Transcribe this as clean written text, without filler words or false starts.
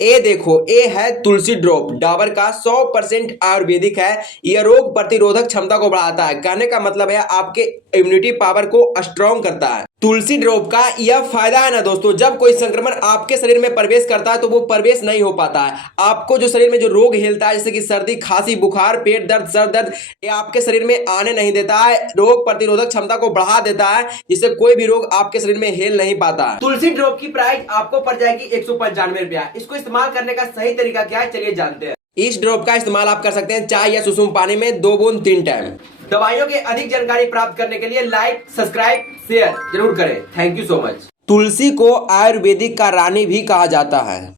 ये देखो, ये है तुलसी ड्रॉप डाबर का, 100% आयुर्वेदिक है। यह रोग प्रतिरोधक क्षमता को बढ़ाता है। कहने का मतलब है आपके इम्यूनिटी पावर को स्ट्रॉन्ग करता है। तुलसी ड्रॉप का यह फायदा है ना दोस्तों, जब कोई संक्रमण आपके शरीर में प्रवेश करता है तो वो प्रवेश नहीं हो पाता है। आपको जो शरीर में जो रोग हिलता है जैसे कि सर्दी, खांसी, बुखार, पेट दर्द, सर दर्द, ये आपके शरीर में आने नहीं देता है। रोग प्रतिरोधक क्षमता को बढ़ा देता है, जिससे कोई भी रोग आपके शरीर में हेल नहीं पाता है। तुलसी ड्रॉप की प्राइस आपको पड़ जाएगी 195 रुपया। इसको इस्तेमाल करने का सही तरीका क्या है, चलिए जानते हैं। इस ड्रॉप का इस्तेमाल आप कर सकते हैं चाय या सुसुम पानी में 2 बूंद 3 टाइम। दवाइयों की अधिक जानकारी प्राप्त करने के लिए लाइक, सब्सक्राइब, शेयर जरूर करें। Thank you so much. तुलसी को आयुर्वेदिक का रानी भी कहा जाता है।